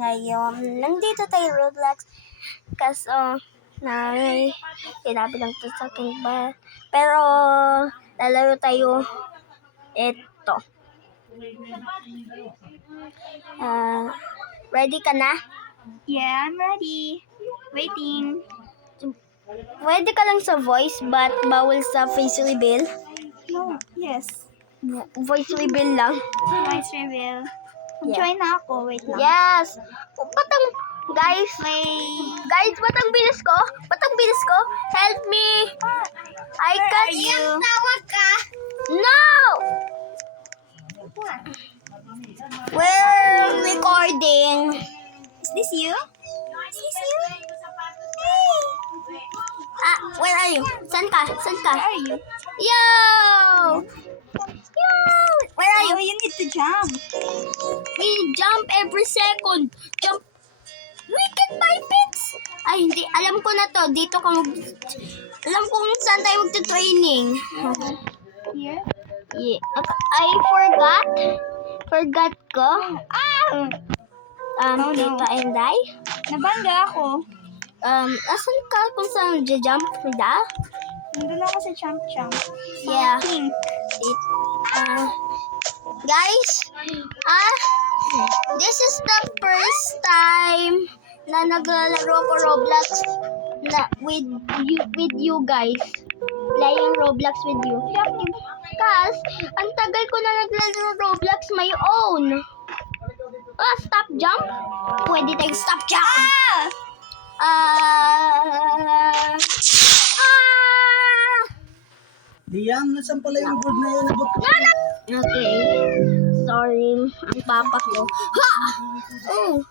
Ngayon, nandito tayo Roblox. Kaso, sinabi lang to sa akin ba? Pero, lalaro tayo ito. Ready ka na? Yeah, I'm ready. Waiting. Pwede ka lang sa voice, but bawal sa face reveal. No, yes. Voice reveal lang. Voice reveal. Yeah. Join na ako. Wait lang. Yes! Guys, ba't ang bilis ko? Help me! I can't... you? Tawag ka! No! What? We're recording. Is this you? Is this you? Where are you? Saan ka? Where are you? Yo! Where are you? Oh, you need to jump. We jump every second. Jump. We can buy pets. Ay, hindi. Alam ko na to. Dito ka alam ko kung saan tayo magta-training. Here? Yeah. I forgot. Forgot ko. No. Tita and I. Nabangga ako. Asan ka kung saan jump Frida? Nandun ako sa jump. Yeah. Pink. Guys, this is the first time na naglalaro ko Roblox with you guys. Playing Roblox with you. Kasi, ang tagal ko na naglalaro Roblox my own. Stop jump? Pwede tayong stop jump. Liam, nasan pala yung board na yun? Okay. Sorry, ang papa ko. Ha! Oh!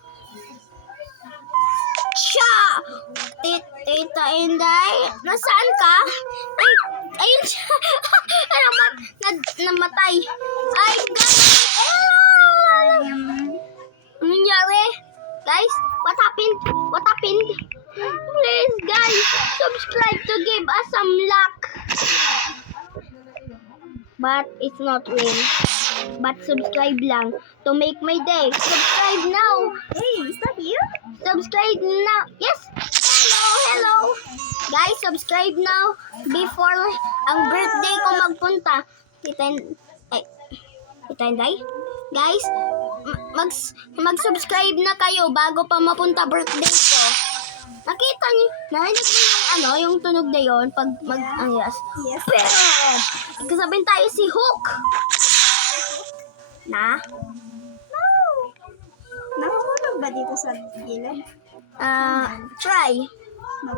Siya! Tita Inday, nasaan ka? Ay, ayun siya. Namatay. Ay, guys! Ano nangyari? Guys, what happened? Please, guys, subscribe to give us some luck. But it's not real. But subscribe lang to make my day. Subscribe now. Hey, is that you? Subscribe now. Yes. Hello. Guys, subscribe now before ang birthday ko magpunta. Tita Inday. Guys, mag-subscribe na kayo bago pa mapunta birthday ko. Nakita niyo, narinig mo yung tunog na yon pag yes. Yes. Pero, kasabihin tayo si Hook. Na? Nakahulog ba dito sa gilid? Try. No.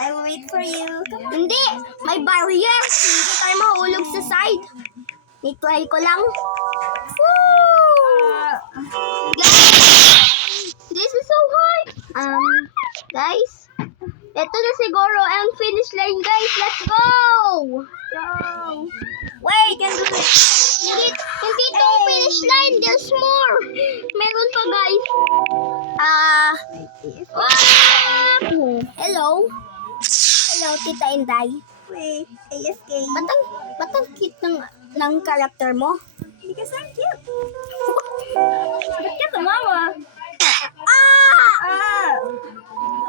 I'll wait for you. Hindi, may barrier. Hindi tayo mahulog sa side. I-try ko lang. Woo! Guys, this is so hard. Guys, ito na siguro ang finish line, guys. Let's go! Go. Wait, can do it. Hindi ito ang finish line. There's more. Meron pa, guys. Hello, Tita Inday. Wait, AFK. Ba't ang cute ng character mo? Because I'm cute. Ba't ka tumawa?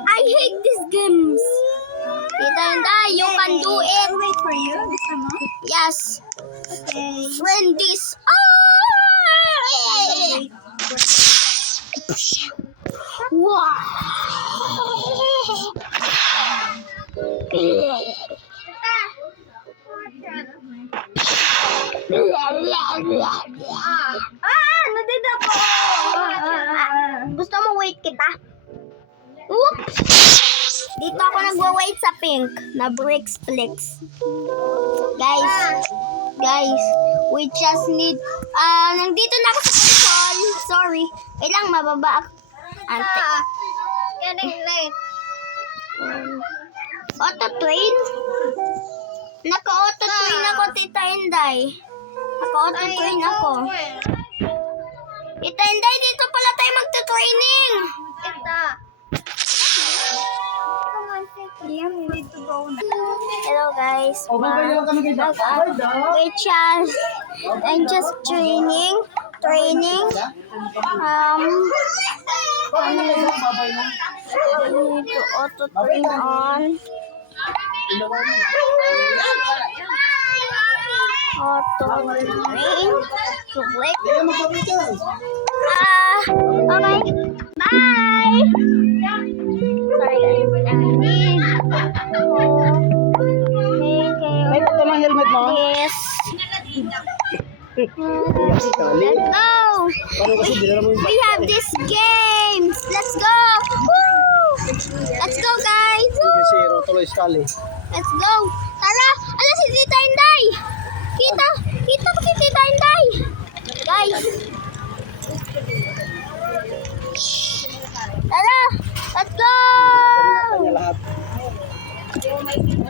I hate these games. Tita Inday, you can do it. I'll wait for you. Gusto mo? Yes. Okay. Friend this. Wow. Nandito po. Gusto mo wait kita? Oops! Dito ako nagwa-wait sa pink na bricks flex. Guys, we just need nandito na ako sa console. Sorry. Kailang mababa ako. Ante. Getting late. Auto-train? Naka-auto-train ako, Tita Inday. Naka-auto-train ako. Tita Inday, dito pala tayo magta-training. Liam, we need to go na. Hello guys. Okay, kami kay I'm just training training. I need to auto train on. Auto train. So click. Okay. Bye. Sorry guys. I need to Ay, ito lang helmet mo. this. Let's go. Paano kasi dinala mo yung We have this game. Let's go. Woo! Let's go, guys. Woo! zero, tuloy skali. Let's go. Tara. Ala si Tita Inday. Kita mo si Tita Inday. Guys. Tara. Let's go. Kanya lahat.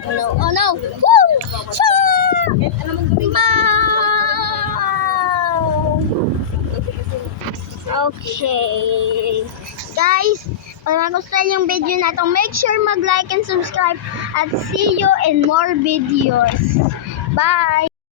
Oh no. Oh no. Woo! Okay. Guys, kung nagustuhan yung video na to, make sure mag-like and subscribe at see you in more videos. Bye!